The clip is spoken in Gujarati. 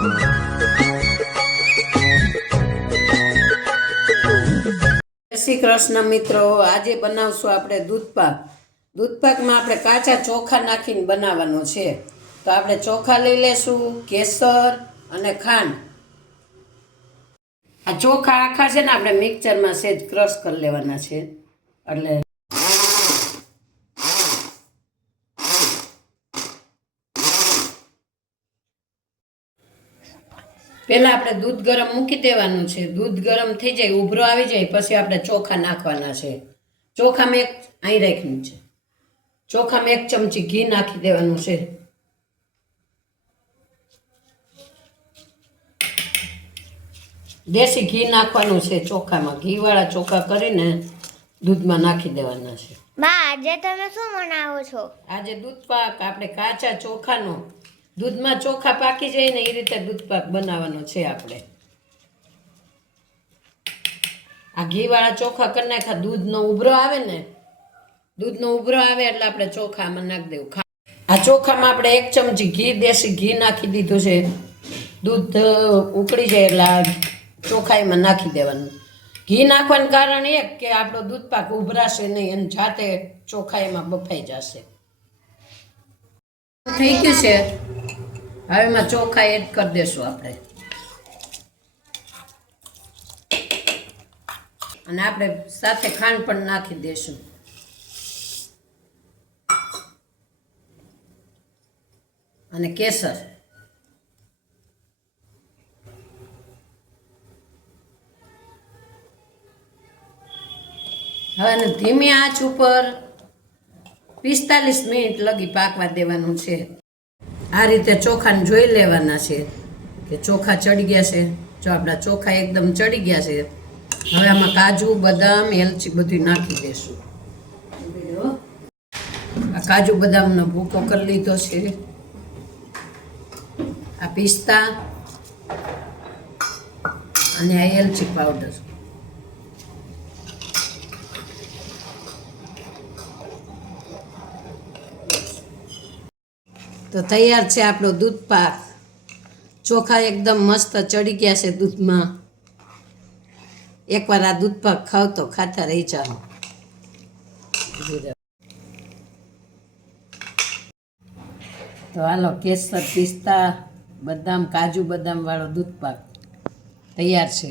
શ્રી કૃષ્ણ મિત્રો, આજે બનાવશું આપણે દૂધપાક. દૂધપાકમાં આપણે કાચા ચોખા નાખીને બનાવવાનો છે. તો આપણે ચોખા લઈ લેશું, કેસર અને ખાંડ. આ ચોખા આખા છે ને આપણે મિક્સરમાં સેજ ક્રશ કરી લેવાના છે. એટલે પહેલાં આપણે દૂધ ગરમ મૂકી દેવાનું છે. દૂધ ગરમ થઈ જાય, ઉભરો આવી જાય પછી આપણે ચોખા નાખવાના છે. ચોખામાં એક અહીં રાખ્યું છે. ચોખામાં 1 ચમચી ઘી નાખી દેવાનું છે. દેશી ઘી નાખવાનું છે ચોખામાં. ઘીવાળા ચોખા કરીને દૂધમાં નાખી દેવાના છે. બા, આજે તમે શું બનાવો છો? આજે દૂધપાક આપણે કાચા ચોખાનો, દૂધમાં ચોખા પાકી જાય ને એ રીતે દૂધપાક બનાવવાનો છે આપણે. આ ઘીવાળા ચોખા કરી નાખ્યા. દૂધનો ઉભરો આવે ને, દૂધનો ઉભરો આવે એટલે આપણે ચોખામાં નાખી દેવું. આ ચોખામાં આપણે 1 ચમચી ઘી, દેશી ઘી નાખી દીધું છે. દૂધ ઉકળી જાય એટલે આ ચોખા એમાં નાખી દેવાનું. ઘી નાખવાનું કારણ એ કે આપણો દૂધપાક ઉભરાશે નહીં અને જાતે ચોખા એમાં બફાઈ જશે. થઈ ગયું છે. હવે એમાં ચોખા એડ કરી દેશું આપણે. અને આપણે સાથે ખાંડ પણ નાખી દેશું. અને કેસર. હવે એને ધીમી આંચ ઉપર 45 મિનિટ લગી પાકવા દેવાનું છે. આ રીતે ચોખાને જોઈ લેવાના છે કે ચોખા ચડી ગયા છે. જો આપણા ચોખા એકદમ ચડી ગયા છે. હવે આમાં કાજુ, બદામ, એલચી બધું નાખી દેશું. આ કાજુ બદામનો ભૂકો કરી લીધો છે. આ પિસ્તા અને આ એલચી પાવડર. તો તૈયાર છે આપણો દૂધપાક. ચોખા એકદમ મસ્ત ચડી ગયા છે દૂધમાં. એકવાર આ દૂધપાક ખાવ તો ખાતા રહી જાઓ. તો હાલો, કેસર, પિસ્તા, બદામ, કાજુ બદામ વાળો દૂધપાક તૈયાર છે.